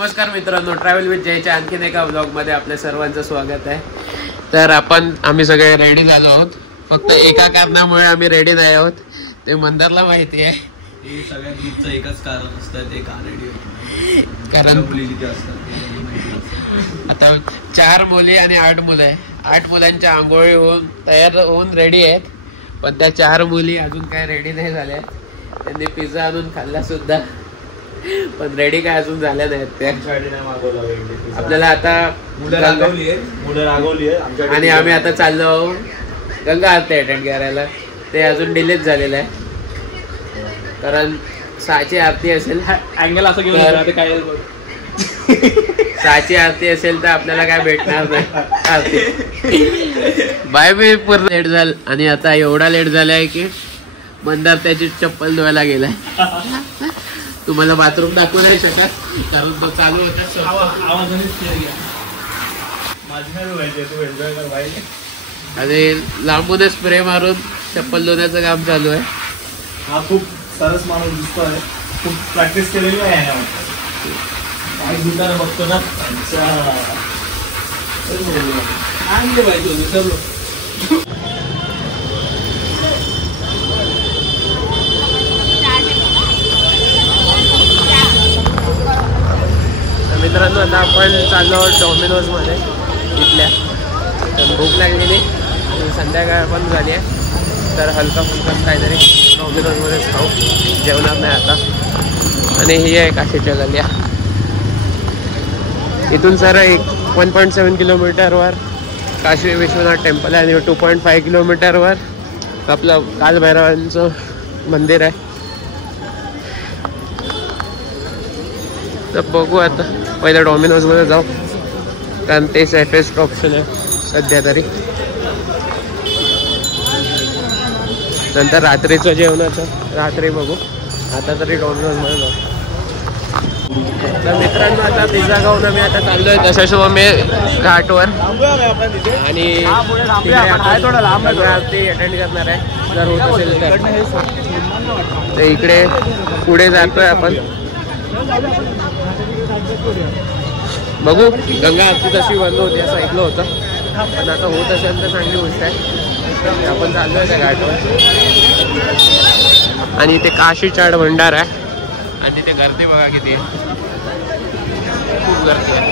नमस्कार मित्रांनो, travel with जयच्या आणखीन एका व्लॉगमध्ये आपल्या सर्वांचं स्वागत आहे। तर आम्ही सगळे रेडी झालो आहोत, फक्त एका कारणामुळे आम्ही रेडी नाही आहोत, ते मंदारला माहिती आहे। सगळ्या ग्रुपचं एकच कारण असतं, ते का रेडी होत कारण मुली किती असतात। आता 4 मुली आणि 8 मुलं आहे। 8 मुलांच्या आंघोळी होऊन तयार होऊन रेडी आहेत, पण त्या 4 मुली अजून काय रेडी नाही झाल्या। त्यांनी पिझ्झा आणून खाल्ला सुद्धा, पण रेडी काय अजून झाल्या नाहीत त्या। आपल्याला आता मुलं रागवली आहे आणि आम्ही आता चाललो गंगा आरती अटेंड करायला। ते अजून डिलेच झालेलं आहे, कारण 6ची आरती असेल, अँगल असं घेऊन काय 6ची आरती असेल तर आपल्याला काय भेटणार नाही आरती। बाय मी पूर्ण लेट झालं आणि आता एवढा लेट झालाय की मंदार त्याची चप्पल धुवायला गेलाय। तुम्हाला बाथरूम दाखवू नाही शकत कारण तो चालू होता। आणि लांबूनच स्प्रे मारून चप्पल धुण्याचं काम चालू आहे। हा खूप सरस माणूस दिसतोय, खूप प्रॅक्टिस केलेली आहे बघतो ना। मित्रांनो, आता आपण चाललो डॉमिनोज मध्ये इथल्या। तर भूक लागलेली आणि संध्याकाळ पण झाली आहे, तर हलका फुलकाच काहीतरी डॉमिनोजमध्येच खाऊ, जेवणार नाही आता। आणि ही आहे काशीच्या गल्ल्या। इथून सर 1.7 किलोमीटरवर काशी विश्वनाथ टेम्पल आहे आणि 2.5 किलोमीटरवर आपलं कालभैरवांचं मंदिर आहे। तर बघू आता, पहिलं डॉमिनोजमध्ये जाऊ कारण ते सेफेस्ट ऑप्शन आहे सध्या तरी। नंतर रात्रीचं जेवणाचं रात्री बघू, आता तरी डॉमिनोजमध्ये जाऊ। तर मित्रांनो, आता पिझ्झा खाऊन आम्ही आता चाललोय दशाश्वमेध घाटवर आणि आरती अटेंड करणार आहे जर होत असेल तर। इकडे पुढे जातोय आपण, बघू। गंगा आरती तशी बंद होती असं ऐकलं होतं, पण आता होत असेल तर चांगली गोष्ट आहे। आपण चाललोय त्या घाटवर आणि इथे काशी चाट भंडार आहे आणि तिथे गर्दी बघा किती, खूप गर्दी आहे।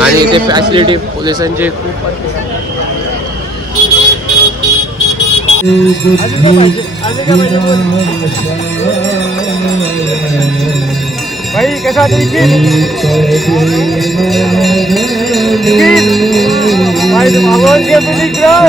आणि इथे फॅसिलिटी पोलिसांची खूप भाई कैसा भाई तुम आवाज के लिख रहा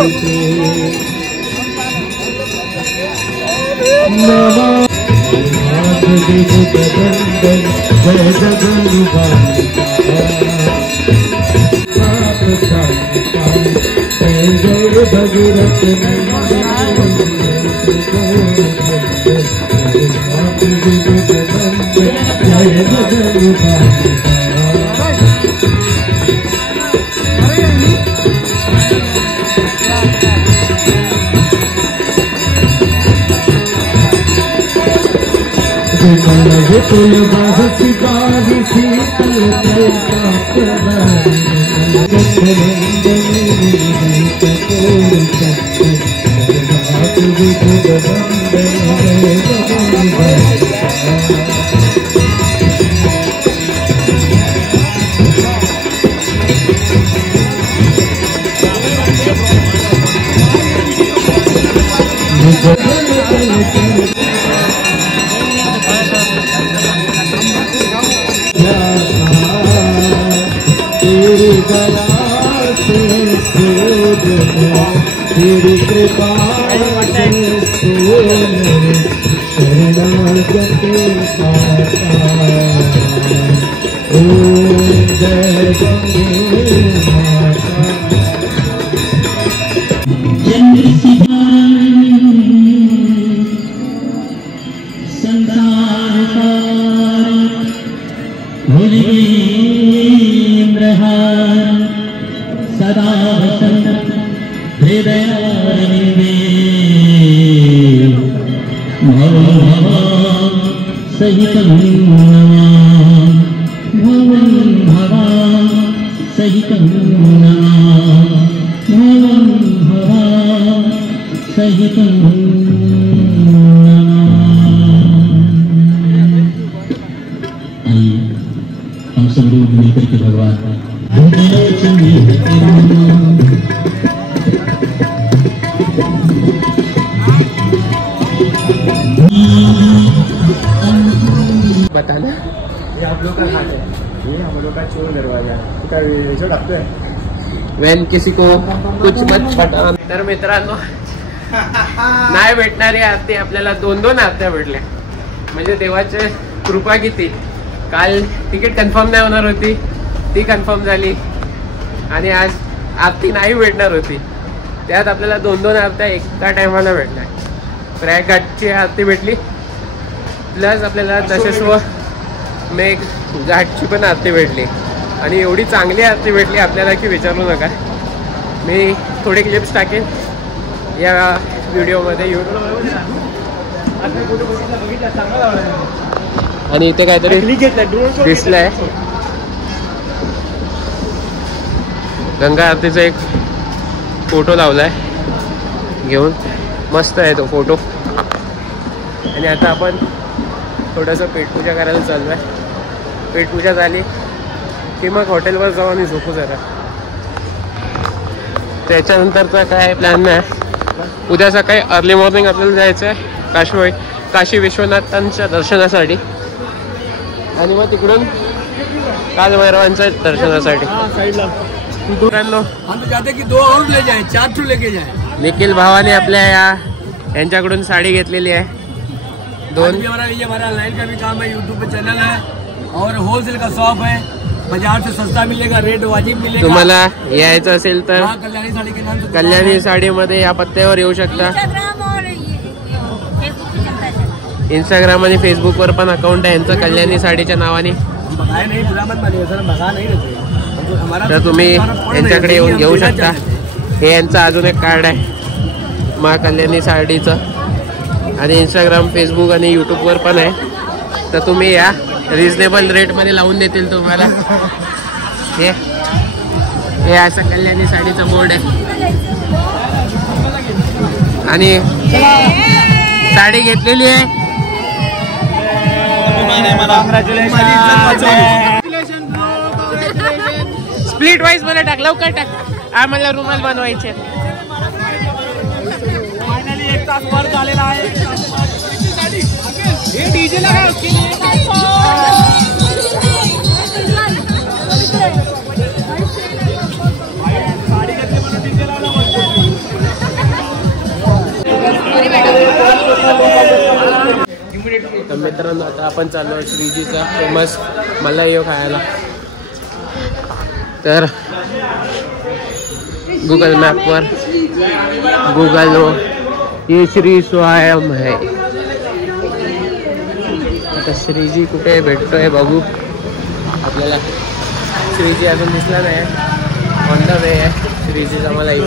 तेरी कृपा शरणागति ओम जय गंगे माता। सदा हृदय सहितं भवं भवा सहितं भवं भवा सहितं आइए हम सब लोग मिलकर के भगवान बताना ये आप लोग का हाथ है, ये हम लोग का चोर दरवाजा का जो डॉक्टर है वेन किसी को कुछ मत पटा. तर मित्रांनो नाही भेटणारी आरती आपल्याला 2-2 आरत्या भेटल्या. म्हणजे देवाची कृपा किती. काल तिकीट कन्फर्म नाही होणार होती, ती कन्फर्म झाली आणि आज आरती नाही भेटणार होती, त्यात आपल्याला 2-2 आरत्या एका टायमाला भेटल्या. प्रयाग घाटची आरती भेटली प्लस आपल्याला दशेश्वर मेघ घाटची पण आरती भेटली आणि एवढी चांगली आरती भेटली आपल्याला की विचारू नका. मी थोडे क्लिप्स टाकेन या व्हिडिओमध्ये आणि इथे काहीतरी दिसलंय गंगा आरतीचा एक फोटो लावलाय घेऊन, मस्त आहे तो फोटो. आणि आता आपण थोडंसं पेटपूजा करायला चालू आहे. पेटपूजा झाली की मग हॉटेलवर जाऊ आणि झोपू जरा. त्याच्यानंतरचा काय प्लॅन नाही. उद्या सकाळी अर्ली मॉर्निंग आपल्याला जायचं आहे काशी विश्वनाथांच्या दर्शनासाठी आणि मग तिकडून कालभैरवांच्या दर्शनासाठी. निखिल भावाने आपल्या यांच्याकडून साडी घेतलेली आहे. 2 हमारा लाइन का भी काम है, यूट्यूब पे चैनल है और होलसेल का शॉप है. बाजार से सस्ता मिलेगा, रेट वाजिब मिलेगा. तुम्हाला यायचं असेल तर कल्याणी साड़ी के नाम से कल्याणी साडीमध्ये या पत्त्यावर येऊ शकता. इंस्टाग्राम आणि फेसबुकवर पण अकाउंट आहे यांचं कल्याणी साडीच्या नावाने. तर तुम्ही यांच्याकडे येऊन घेऊ शकता. हे यांचं अजून एक कार्ड आहे मा कल्याणी साडीचं आणि इंस्टाग्राम फेसबुक आणि यूट्यूबवर पण आहे. तर तुम्ही या, रिजनेबल रेटमध्ये लावून देतील तुम्हाला. हे असं कल्याणी साडीचं बोर्ड आहे आणि साडी घेतलेली आहे. स्प्लिट वाईज मध्ये टाक, लवकर टाक, आम्हाला रुमाल बनवायचे. फाइनली 1 तास वर झालेला आहे. हे डीजे लगा उसके लिए. साडी घेतली म्हणून डीजे लावला. तर मित्रांनो आता आपण चालू आहे श्रीजीचा फेमस मलाई खायला. तर गूगल मॅपवर ये श्री स्वयं है. आता श्रीजी कुठे भेटतोय बघू. आपल्याला श्रीजी अजून दिसला नाही, ऑन द वे आहे श्रीजीचा मलाई.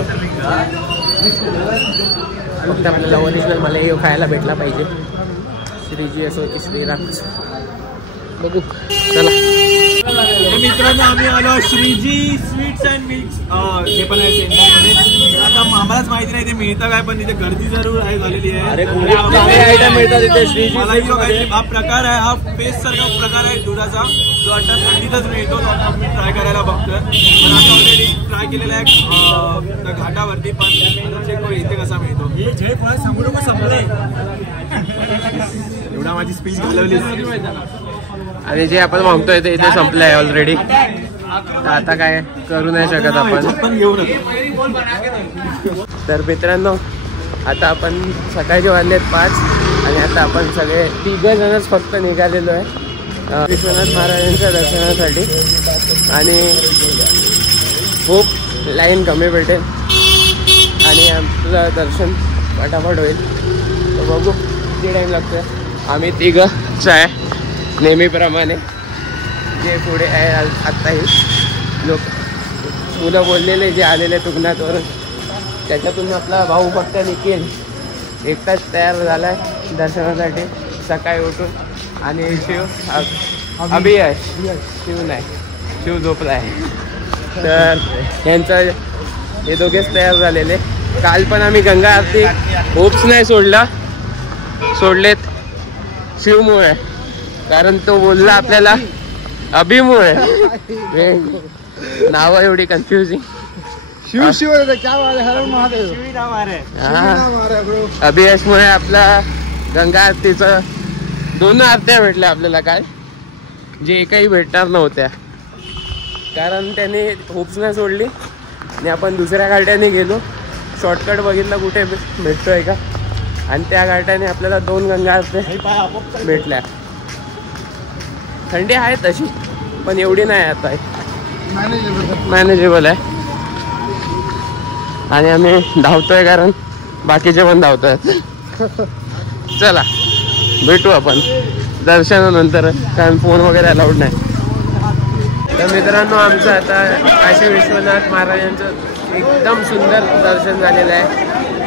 फक्त आपल्याला ओरिजिनल मलाई खायला भेटला पाहिजे. श्रीजी असो की श्रीराम बघू. चला मित्रांनो, आम्ही आलो श्रीजी स्वीट्स अँड मिल्क्स. हे पण आहे सेंटरमध्ये. आता आम्हालाच माहिती नाही ते मिळतं काय, पण तिथे गर्दी जरूर आहे झालेली आहे. आयटम मिळतात इथे श्रीजी. हा प्रकार आहे, हा पेस्ट सारखा प्रकार आहे दुधाचा, जो आता थंडीतच मिळतो. तो आता मी ट्राय करायला बघतोय. पण आता ऑलरेडी ट्राय केलेला आहे घाटावरती, पण चेक करू इथे कसा मिळतो. हे जे फळ सांगू नको संपले. एवढा माझी स्पीच घालवली. आणि जे आपण मागतोय ते इथे संपलं आहे ऑलरेडी. आता काय करू नाही शकत आपण. तर मित्रांनो आता आपण सकाळचे वाजलेत 5 आणि आता आपण सगळे 3 जणच फक्त निघालेलो आहे विश्वनाथ महाराजांच्या दर्शनासाठी. आणि खूप लाईन कमी भेटेल आणि आपलं दर्शन पटापट होईल. तर बघू किती टाईम लागतोय. आम्ही 3च आहे नेहमीप्रमाणे, जे पुढे आहे आत्ताही लोक मुलं बोललेले जे आलेले तुगनाथवरून, त्याच्यातून आपला भाऊ फक्त निखिल एकटाच तयार झाला आहे दर्शनासाठी. सकाळी उठून आणि शिव अभियश शिव नाही, शिव झोपलाय. तर यांचा हे दोघेच तयार झालेले. काल पण आम्ही गंगा आरती होप्स नाही सोडलेत शिवमुळे, कारण तो बोलला आपल्याला अभिमुळे. नाव एवढी कन्फ्युजिंग. अभियशमुळे आपला गंगा आरतीचं 2 आरत्या भेटल्या आपल्याला काय, जे एकही भेटणार नव्हत्या, कारण त्याने होप्स नाही सोडली आणि आपण दुसऱ्या घाटाने गेलो. शॉर्टकट बघितलं कुठे भेटतोय का, आणि त्या घाटाने आपल्याला 2 गंगा आरत्या भेटल्या. थंडी आहे तशी, पण एवढी नाही आता आहे, मॅनेजेबल आहे. आणि आम्ही धावतोय कारण बाकीचे पण धावतोय. चला भेटू आपण दर्शनानंतर, कारण फोन वगैरे अलाउड नाही. तर मित्रांनो, आमचं आता काशी विश्वनाथ महाराजांचं एकदम सुंदर दर्शन झालेलं आहे.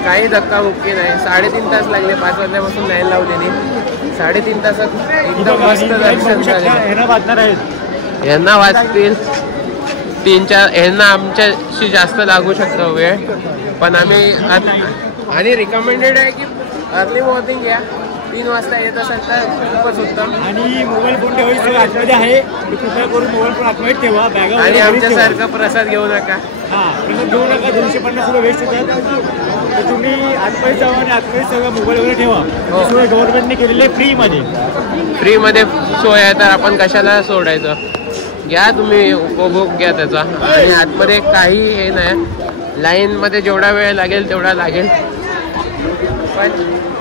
काही धक्काबुक्की नाही. 3.5 तास लागले. 5 वाजल्यापासून लाईन लावलेली. 3.5 तासात एकदम मस्त दर्शन झालेलं. यांना वाजतील 3-4, यांना आमच्याशी जास्त लागू शकतो वेळ, पण आम्ही आणि रिकमेंडेड आहे की अर्ली मॉर्निंग या. 3 वाजता येत असेल तर खूपच उत्तम. आणि मोबाईल फोन ठेवायचं आतमध्ये आहे, कृपया करून मोबाईल फोन आतमध्ये ठेवा. बॅग आणि आमच्यासारखा प्रसाद घेऊ नका. प्रसाद घेऊ नका. 250 रुपये वेस्ट होतात. तर तुम्ही आतमध्ये जावा आणि आतमध्ये सगळं मोबाईल वगैरे ठेवा. सोय गव्हर्नमेंटने केलेले फ्रीमध्ये सोय आहे, तर आपण कशाला सोडायचं. घ्या तुम्ही, उपभोग घ्या त्याचा. आणि आतमध्ये काही हे नाही, लाईनमध्ये जेवढा वेळ लागेल तेवढा लागेल, पण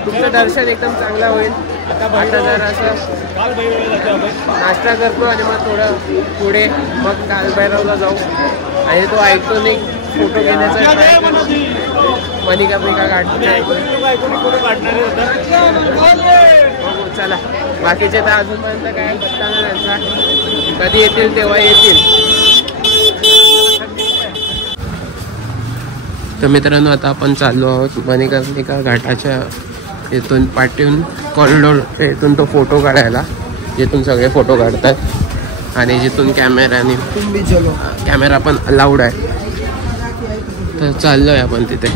तुमचं दर्शन एकदम चांगलं होईल. आता जरा असं नाश्ता करतो आणि मग थोडं पुढे मग कालभैरवला जाऊ. आणि तो ऐकतो नाही फोटो घेण्याचा मनिका घाट. चला, बाकीचे तर अजूनपर्यंत काय पत्ता नाही त्यांचा. कधी येतील तेव्हा येतील. तर मित्रांनो, आता आपण चाललो आहोत मणिकर्णिका घाटाच्या इथून पाठवून कॉरिडोर इथून तो फोटो काढायला, जिथून सगळे फोटो काढतात आणि जिथून कॅमेरा पण अलाउड आहे. तर चाललोय आपण तिथे.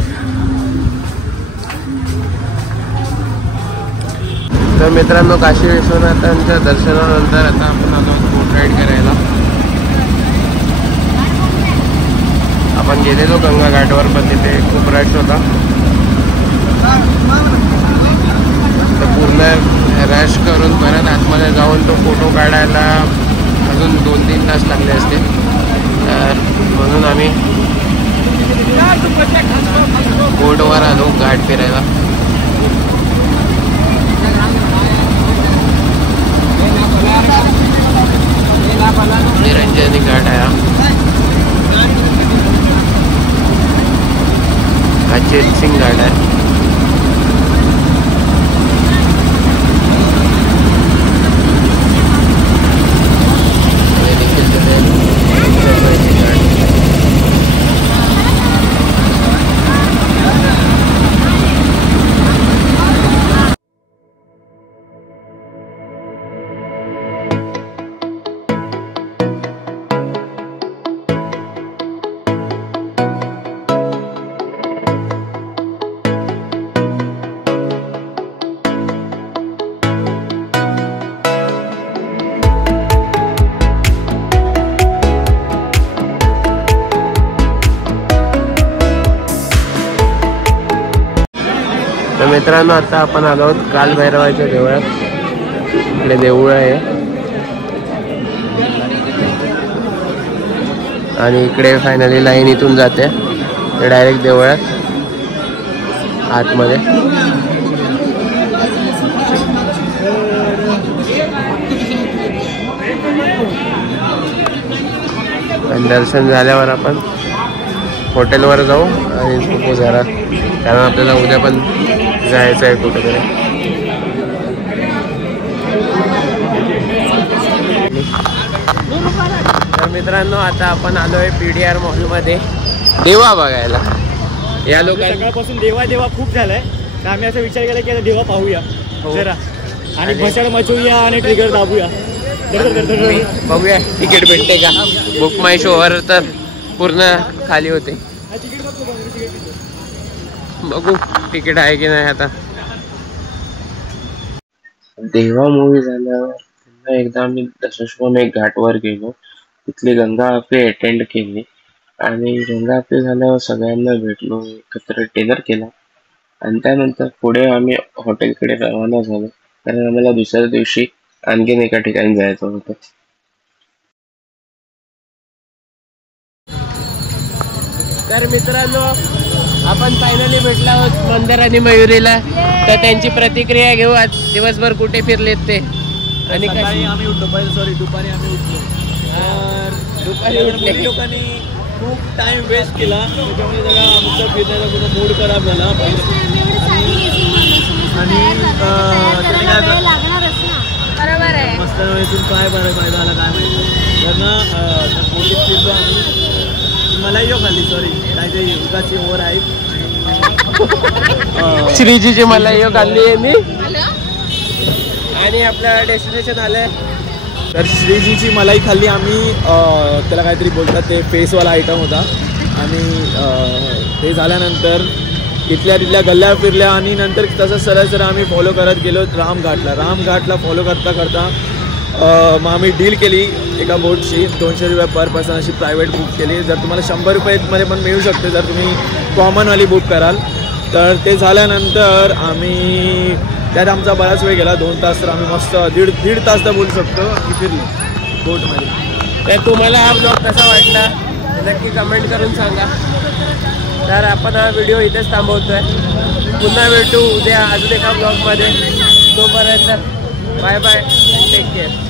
तर मित्रांनो, काशी विश्वनाथांच्या दर्शनानंतर आता आपण आलो बोट राईड करायला. आपण गेलेलो गंगा घाटवर, पण तिथे खूप रश होता. तर पूर्ण रश करून परत आतमध्ये जाऊन तो फोटो काढायला अजून 2-3 तास लागले असते. तर म्हणून आम्ही बोटवर आलो घाट फिरायला. निरंजनी घाट आहे हा, चेतसिंग घाट आहे. तर मित्रांनो, आता आपण आलो आहोत कालभैरवाच्या देवळात. इकडे देऊळ आहे आणि इकडे फायनली लाईन इथून जाते डायरेक्ट देवळात आतमध्ये. आणि दर्शन झाल्यावर आपण हॉटेलवर जाऊ आणि झोपू जरा, कारण आपल्याला उद्या पण जायचं आहे कुठेतरी. तर मित्रांनो, आता आपण आलोय PDR मॉलमध्ये देवा बघायला. या लोकांना सकाळपासून देवा खूप झालाय, तर आम्ही असा विचार केला की आता देवा पाहूया जरा. आणि भसाड मचवूया आणि ट्रिगर दाबूया. बघूया तिकीट भेटते का. बुक माय शोवर तर पूर्ण खाली होते. बघू तिकीट आहे की नाही. आता देवा मूवी झाल्यावर पुन्हा एकदा आम्ही दशाश्वमेध घाटवर गेलो. तिथली गंगा आरती अटेंड केली आणि गंगा आरती झाल्यावर सगळ्यांना भेटलो, एकत्र डिनर केला आणि त्यानंतर पुढे आम्ही हॉटेलकडे रवाना झालो, कारण आम्हाला दुसऱ्या दिवशी आणखीन एका ठिकाणी जायचं होतं. तर मित्रांनो, आपण फायनली भेटलो आहोत मंदार आणि मयुरीला. तर त्यांची प्रतिक्रिया घेऊ. आज दिवसभर कुठे फिरलेत ते आणि सकाळी आम्ही उठलो, दुपारी आम्ही उठलो. दुपारी लोकांनी खूप टाइम वेस्ट केला, त्याच्यामुळे जरा आमचा फिरण्याचा पूर्ण मूड खराब झाला. आणि बरोबर आहे. मस्त इथून काय बरं फायदा झाला काय माहिती. त्यांना मोठीच फिरलो आम्ही. मलाई खाल्ली, सॉरी काहीतरी युगाची ओव्हर आहे. श्रीजीची मलाई खाल्ली आहे मी. आणि आपलं डेस्टिनेशन आलंय. तर श्रीजीची मलाई खाल्ली आम्ही. त्याला काहीतरी बोलतात, ते फेसवाला आयटम होता. आणि ते झाल्यानंतर तिथल्या गल्ल्या फिरल्या आणि नंतर तसंच सरळ आम्ही फॉलो करत गेलो रामघाटला फॉलो करता मग आम्ही डील केली एका बोटची. 200 रुपये पर पर्सन अशी प्रायव्हेट बुक केली. जर तुम्हाला 100 रुपयेमध्ये पण मिळू शकते जर तुम्ही कॉमनवाली बुक कराल तर. ते झाल्यानंतर आम्ही त्यात आमचा बराच वेळ गेला, 2 तास. तर आम्ही मस्त दीड तास तर बोलू शकतो की फिरलो बोटमध्ये. तर तुम्हाला हा ब्लॉग कसा वाटला नक्की कमेंट करून सांगा. तर आपण हा व्हिडिओ इथेच थांबवतोय. पुन्हा भेटू उद्या अजून एका ब्लॉगमध्ये. तोपर्यंत बाय बाय, टेक केअर.